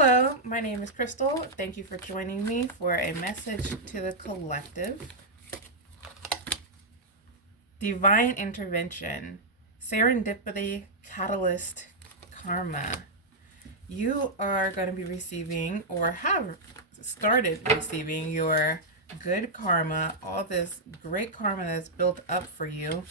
Hello, my name is Crystal. Thank you for joining me for a message to the collective. Divine intervention, serendipity, catalyst, karma. You are going to be receiving or have started receiving your good karma, all this great karma that's built up for you.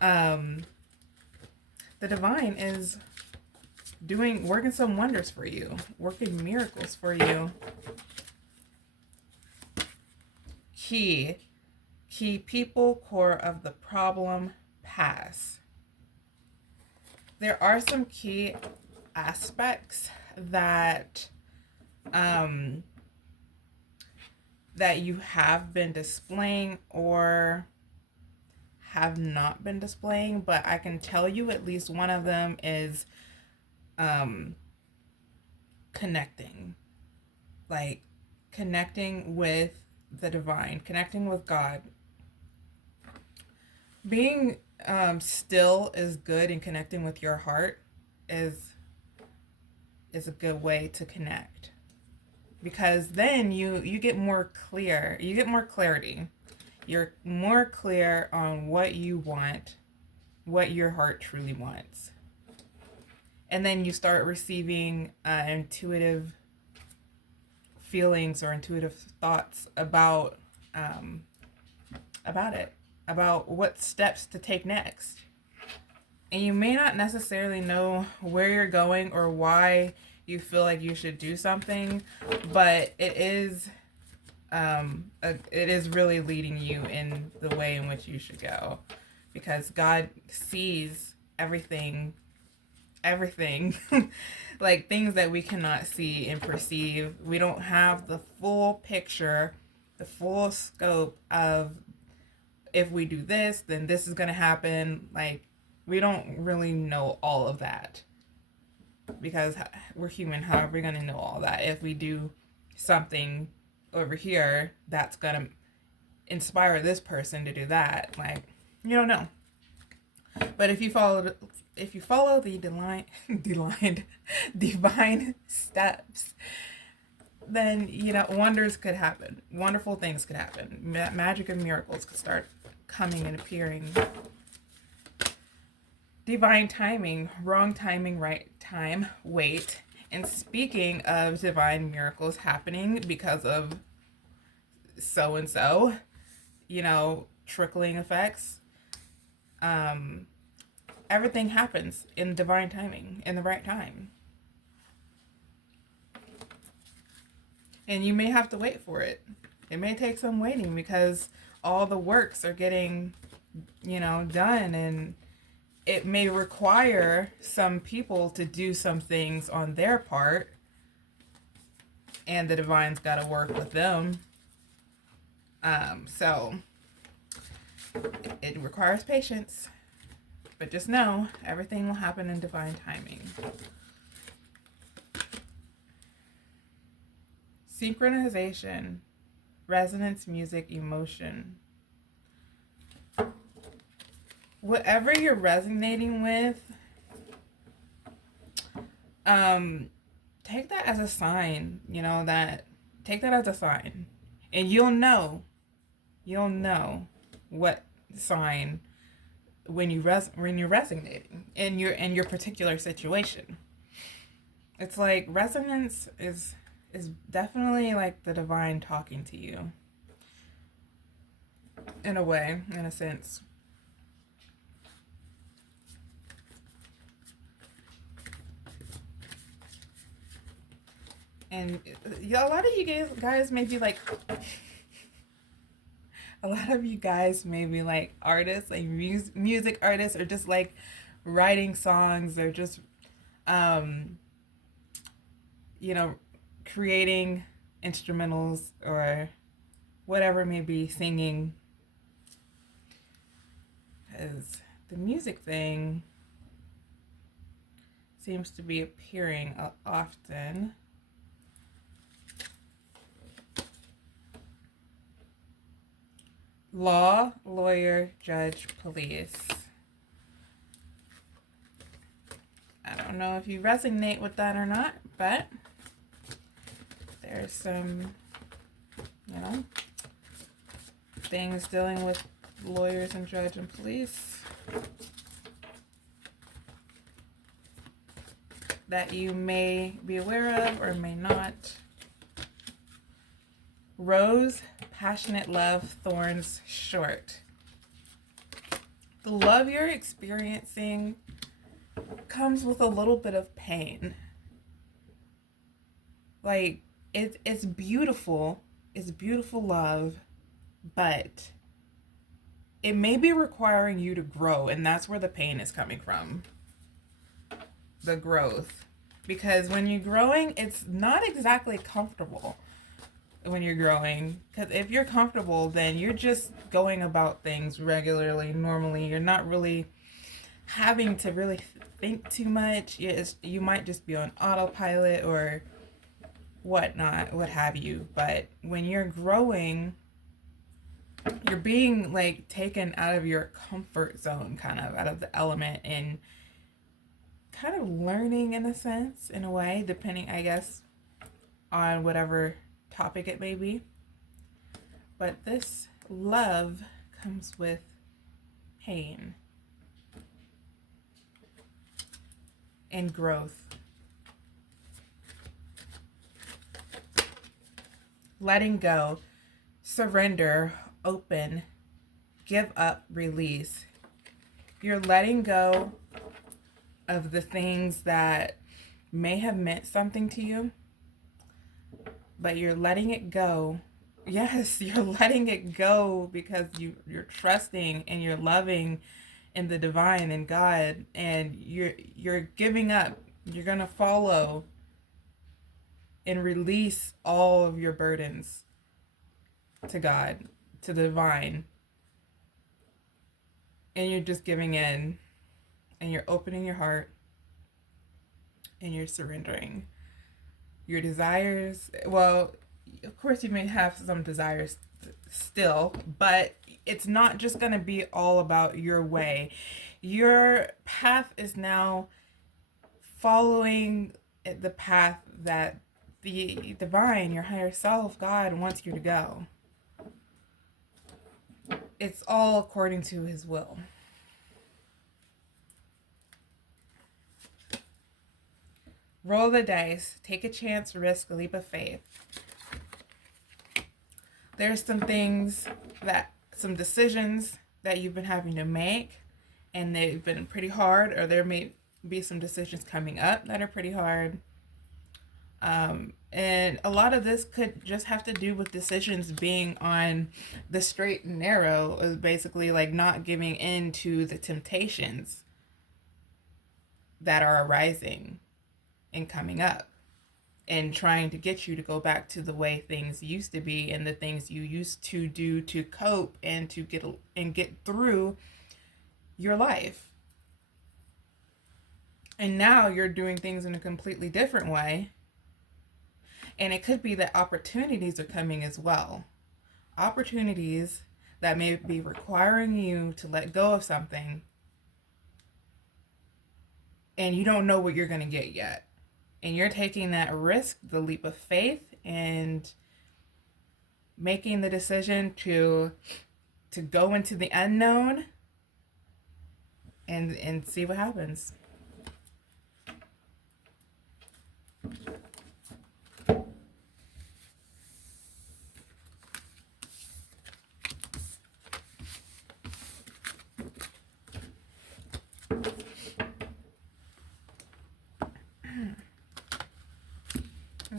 The divine is working some wonders for you, working miracles for you. Key people, core of the problem, pass. There are some key aspects that that you have been displaying or have not been displaying, but I can tell you at least one of them is connecting, like connecting with the divine, connecting with God. Being still is good, and connecting with your heart is a good way to connect, because then you get more clear, you get more clarity. You're more clear on what you want, what your heart truly wants. And then you start receiving intuitive feelings or intuitive thoughts about it, about what steps to take next. And you may not necessarily know where you're going or why you feel like you should do something, but it is really leading you in the way in which you should go, because God sees everything like things that we cannot see and perceive. We don't have the full picture, the full scope of, if we do this, then this is going to happen. Like, we don't really know all of that, because we're human. How are we going to know all that? If we do something over here, that's going to inspire this person to do that. Like, you don't know. But if you follow the divine steps, then, you know, wonders could happen. Wonderful things could happen. Magic and miracles could start coming and appearing. Divine timing, wrong timing, right time, wait. And speaking of divine miracles happening because of so-and-so, you know, trickling effects, everything happens in divine timing, in the right time. And you may have to wait for it. It may take some waiting, because all the works are getting, you know, done, and it may require some people to do some things on their part, and the divine's got to work with them. So it requires patience, but just know everything will happen in divine timing. Synchronization, resonance, music, emotion. Whatever you're resonating with, take that as a sign, you know, take that as a sign, and you'll know what sign when you're resonating in your particular situation. It's like resonance is definitely like the divine talking to you, in a way, in a sense. And a lot of you guys may be like, a lot of you guys may be like artists, like music artists, or just like writing songs, or just, you know, creating instrumentals or whatever it may be, singing. Because the music thing seems to be appearing often. Law, lawyer, judge, police. I don't know if you resonate with that or not, but There's some, things dealing with lawyers and judge and police that you may be aware of or may not. Rose, passionate love, thorns short. The love you're experiencing comes with a little bit of pain. Like, it's beautiful. It's beautiful love, but it may be requiring you to grow, and that's where the pain is coming from. The growth. Because when you're growing, it's not exactly comfortable when you're growing. Because if you're comfortable, then you're just going about things regularly, normally. You're not really having to really think too much. You might just be on autopilot or whatnot, what have you. But when you're growing, you're being like taken out of your comfort zone, kind of out of the element, and kind of learning in a sense, in a way, depending, I guess, on whatever topic it may be. But this love comes with pain and growth. Letting go, surrender, open, give up, release. You're letting go of the things that may have meant something to you, but you're letting it go. Yes, you're letting it go because you're trusting and you're loving in the divine and God, and you're giving up. You're gonna follow and release all of your burdens to God, to the divine, and you're just giving in, and you're opening your heart, and you're surrendering your desires. Well, of course you may have some desires still, but it's not just going to be all about your way. Your path is now following the path that the divine, your higher self, God, wants you to go. It's all according to his will. Roll the dice, take a chance, risk, a leap of faith. There's some decisions that you've been having to make, and they've been pretty hard, or there may be some decisions coming up that are pretty hard. And a lot of this could just have to do with decisions being on the straight and narrow, basically like not giving in to the temptations that are arising and coming up, and trying to get you to go back to the way things used to be and the things you used to do to cope and to get through your life. And now you're doing things in a completely different way. And it could be that opportunities are coming as well. Opportunities that may be requiring you to let go of something, and you don't know what you're going to get yet. And you're taking that risk, the leap of faith, and making the decision to go into the unknown and see what happens.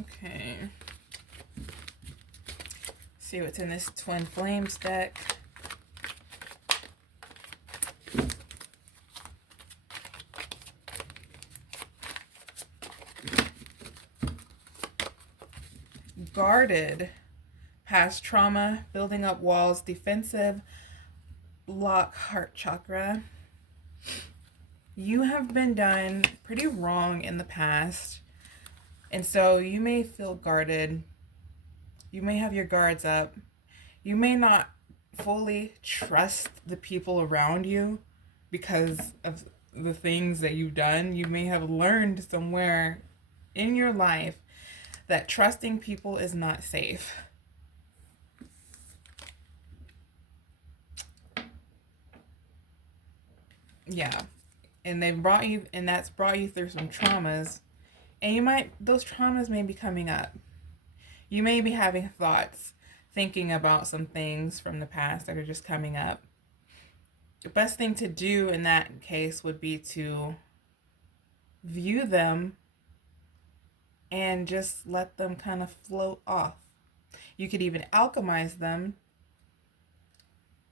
Okay. See what's in this Twin Flames deck. Guarded, past trauma, building up walls, defensive, block, heart chakra. You have been done pretty wrong in the past, and so you may feel guarded. You may have your guards up. You may not fully trust the people around you because of the things that you've done. You may have learned somewhere in your life that trusting people is not safe. Yeah. And that's brought you through some traumas. And those traumas may be coming up. You may be having thoughts, thinking about some things from the past that are just coming up. The best thing to do in that case would be to view them and just let them kind of float off. You could even alchemize them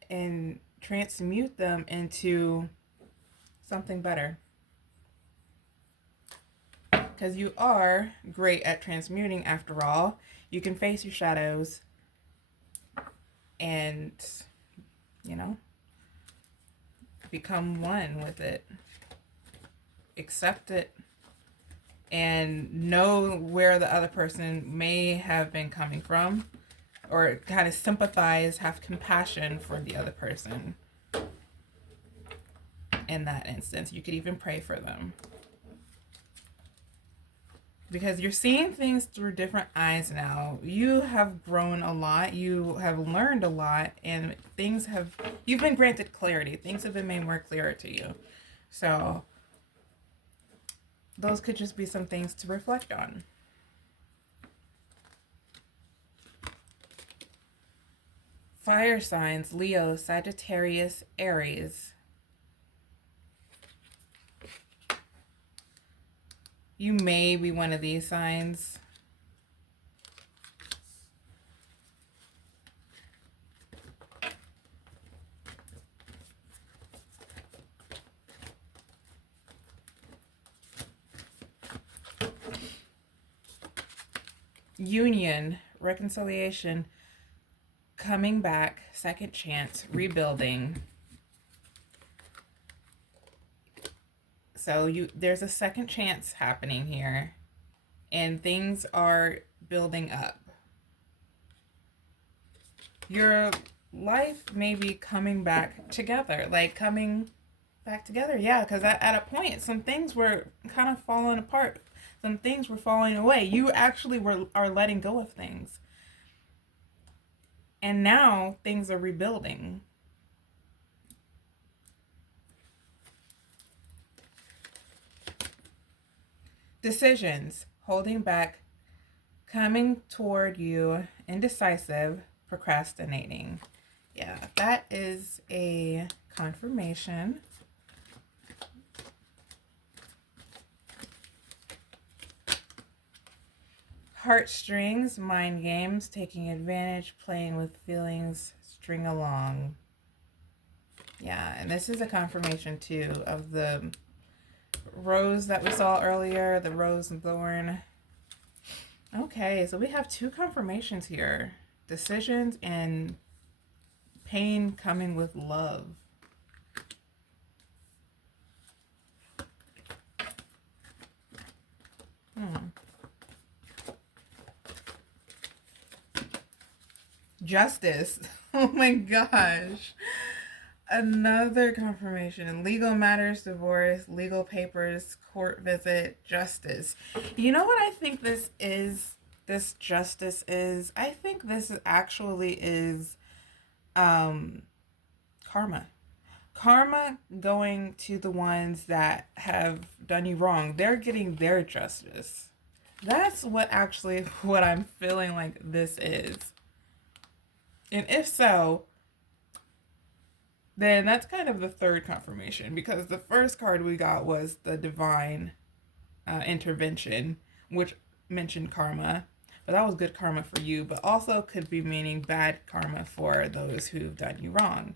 and transmute them into something better. Because you are great at transmuting after all. You can face your shadows and, you know, become one with it. Accept it and know where the other person may have been coming from, or kind of sympathize, have compassion for the other person. In that instance, you could even pray for them. Because you're seeing things through different eyes now. You have grown a lot. You have learned a lot. And you've been granted clarity. Things have been made more clear to you. So, those could just be some things to reflect on. Fire signs: Leo, Sagittarius, Aries. You may be one of these signs. Union, reconciliation, coming back, second chance, rebuilding. So there's a second chance happening here, and things are building up. Your life may be coming back together, yeah, because at a point, some things were kind of falling apart. Some things were falling away. You actually are letting go of things. And now things are rebuilding. Decisions: holding back, coming toward you, indecisive, procrastinating. Yeah, that is a confirmation. Heartstrings, mind games, taking advantage, playing with feelings, string along. Yeah, and this is a confirmation too of the rose that we saw earlier, the rose and thorn. Okay, so we have two confirmations here: decisions and pain coming with love. Justice. Oh my gosh. Another confirmation: legal matters, divorce, legal papers, court visit, justice. You know what I think this justice is? I think this actually is karma. Karma going to the ones that have done you wrong. They're getting their justice. That's what I'm feeling like this is. And if so, then that's kind of the third confirmation, because the first card we got was the divine intervention, which mentioned karma. But that was good karma for you, but also could be meaning bad karma for those who've done you wrong.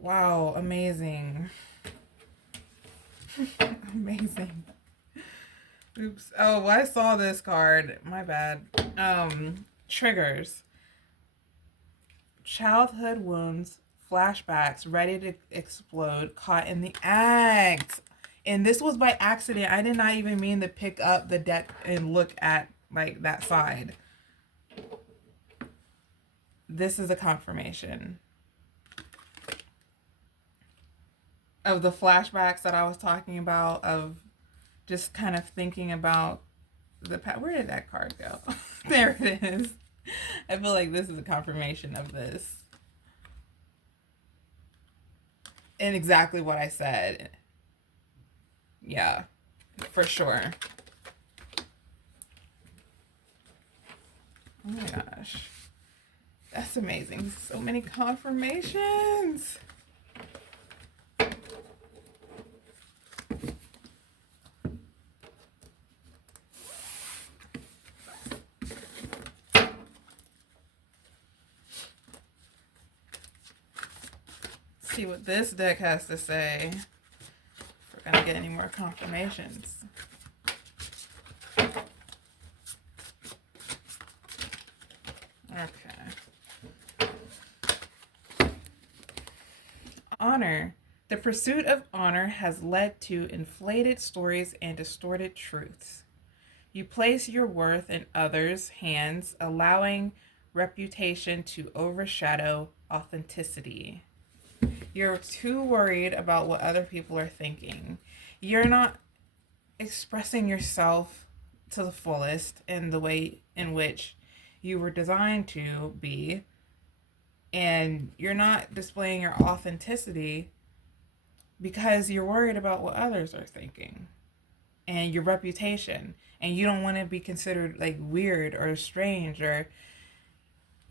Wow, amazing. Amazing. Oops. Oh, I saw this card. My bad. Triggers: childhood wounds, flashbacks, ready to explode, caught in the act. And this was by accident. I did not even mean to pick up the deck and look at like that side. This is a confirmation of the flashbacks that I was talking about, of just kind of thinking about Where did that card go? There it is. I feel like this is a confirmation of this. And exactly what I said. Yeah, for sure. Oh my gosh. That's amazing. So many confirmations. See what this deck has to say. If we're gonna get any more confirmations. Okay. Honor. The pursuit of honor has led to inflated stories and distorted truths. You place your worth in others' hands, allowing reputation to overshadow authenticity. You're too worried about what other people are thinking. You're not expressing yourself to the fullest in the way in which you were designed to be, and you're not displaying your authenticity because you're worried about what others are thinking and your reputation, and you don't want to be considered like weird or strange, or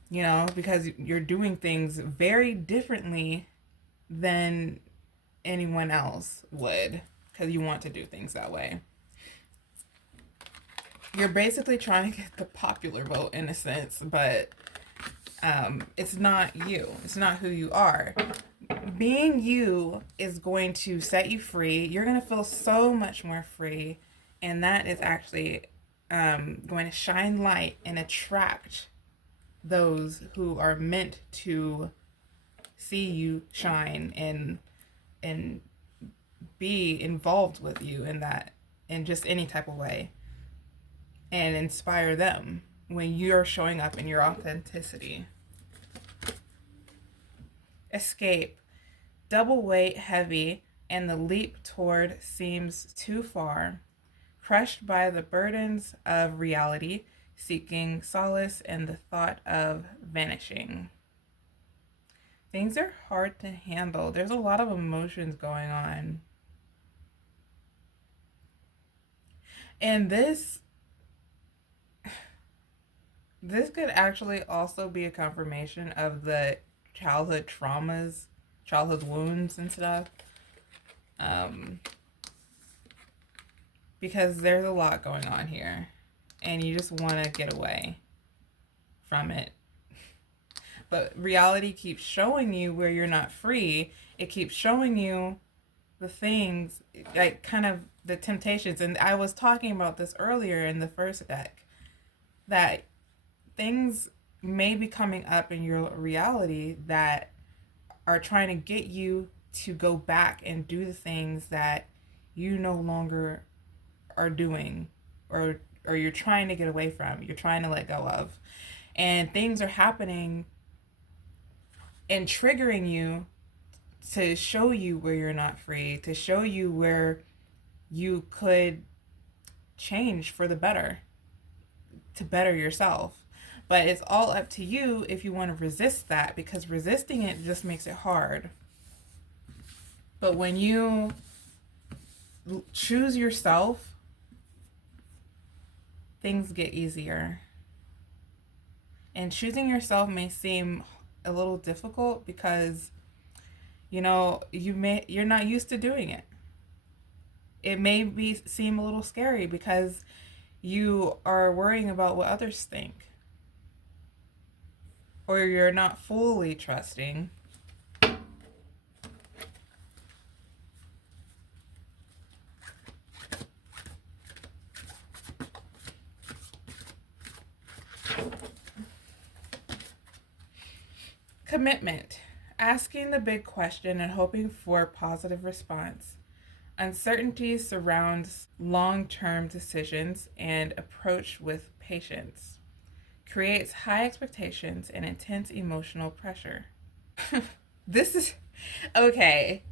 because you're doing things very differently than anyone else would, because you want to do things that way. You're basically trying to get the popular vote in a sense, but it's not you. It's not who you are. Being you is going to set you free. You're going to feel so much more free, and that is actually going to shine light and attract those who are meant to see you shine and be involved with you in that, in just any type of way, and inspire them when you're showing up in your authenticity. Escape. Double weight heavy, and the leap toward seems too far. Crushed by the burdens of reality, seeking solace in the thought of vanishing. Things are hard to handle. There's a lot of emotions going on. And this could actually also be a confirmation of the childhood traumas, childhood wounds and stuff. Because there's a lot going on here, and you just want to get away from it. But reality keeps showing you where you're not free. It keeps showing you the things, like kind of the temptations. And I was talking about this earlier in the first deck, that things may be coming up in your reality that are trying to get you to go back and do the things that you no longer are doing, or you're trying to get away from, you're trying to let go of. And things are happening and triggering you to show you where you're not free, to show you where you could change for the better, to better yourself. But it's all up to you if you want to resist that, because resisting it just makes it hard. But when you choose yourself, things get easier. And choosing yourself may seem a little difficult because you're not used to doing it. It may seem a little scary because you are worrying about what others think, or you're not fully trusting. Commitment. Asking the big question and hoping for a positive response. Uncertainty surrounds long-term decisions and approach with patience. Creates high expectations and intense emotional pressure. This is okay.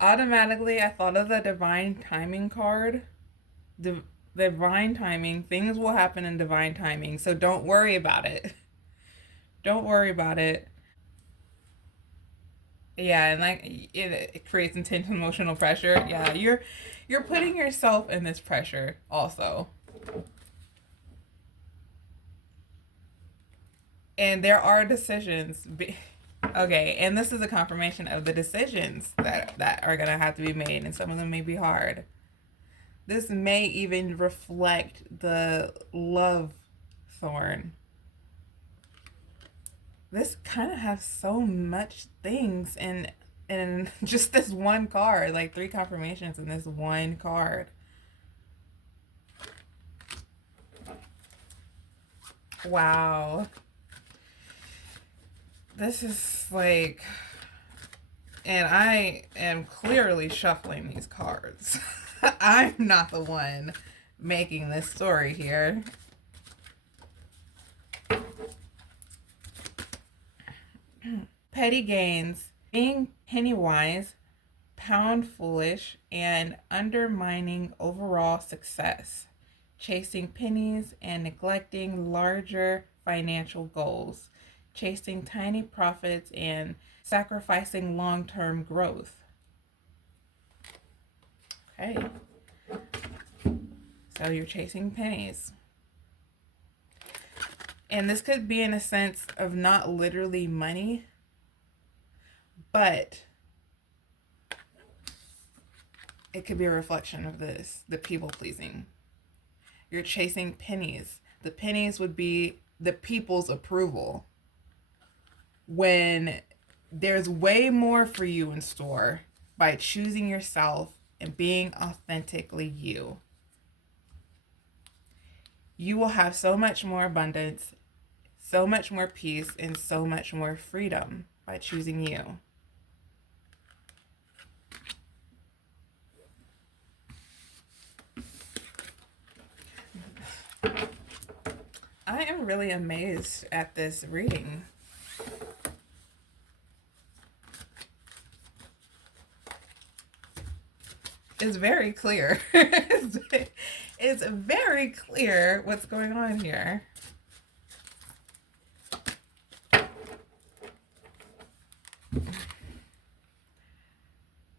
Automatically, I thought of the divine timing card. The divine timing. Things will happen in divine timing. So don't worry about it. Don't worry about it. Yeah, and like it creates intense emotional pressure. Yeah, you're putting yourself in this pressure also. And there are decisions. Okay, and this is a confirmation of the decisions that are gonna have to be made, and some of them may be hard. This may even reflect the love thorn. This kind of has so much things in just this one card, like 3 confirmations in this one card. Wow. This is like, and I am clearly shuffling these cards. I'm not the one making this story here. Petty gains, being penny wise, pound foolish, and undermining overall success, chasing pennies and neglecting larger financial goals, chasing tiny profits and sacrificing long-term growth. Okay. So you're chasing pennies. And this could be in a sense of not literally money, but it could be a reflection of this, the people pleasing. You're chasing pennies. The pennies would be the people's approval. When there's way more for you in store by choosing yourself and being authentically you. You will have so much more abundance, so much more peace, and so much more freedom by choosing you. I am really amazed at this reading. It's very clear. It's very clear what's going on here.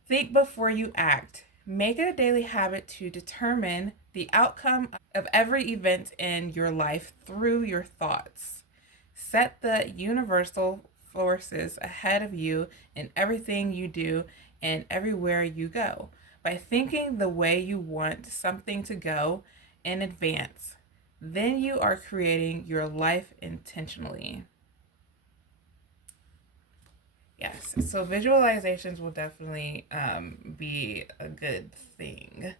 Think before you act. Make it a daily habit to determine the outcome of every event in your life through your thoughts. Set the universal forces ahead of you in everything you do and everywhere you go. By thinking the way you want something to go in advance, then you are creating your life intentionally. Yes, so visualizations will definitely be a good thing.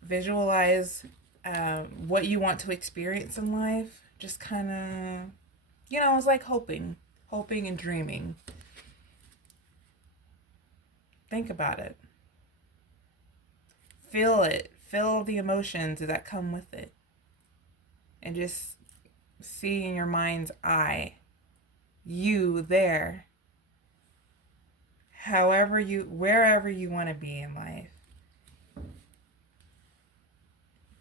Visualize what you want to experience in life. Just kind of, it's like hoping and dreaming. Think about it. Feel it. Feel the emotions that come with it. And just see in your mind's eye you there. Wherever you want to be in life.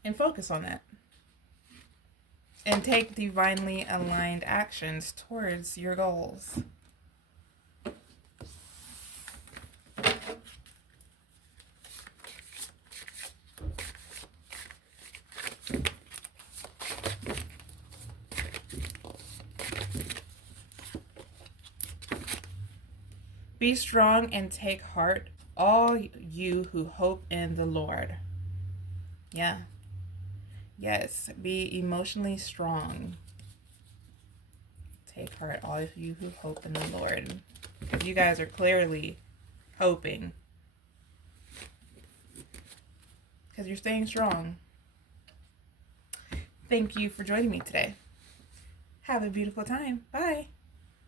And focus on that. And take divinely aligned actions towards your goals. Be strong and take heart, all you who hope in the Lord. Yeah. Yes, be emotionally strong. Take heart, all of you who hope in the Lord. Because you guys are clearly hoping. Because you're staying strong. Thank you for joining me today. Have a beautiful time. Bye.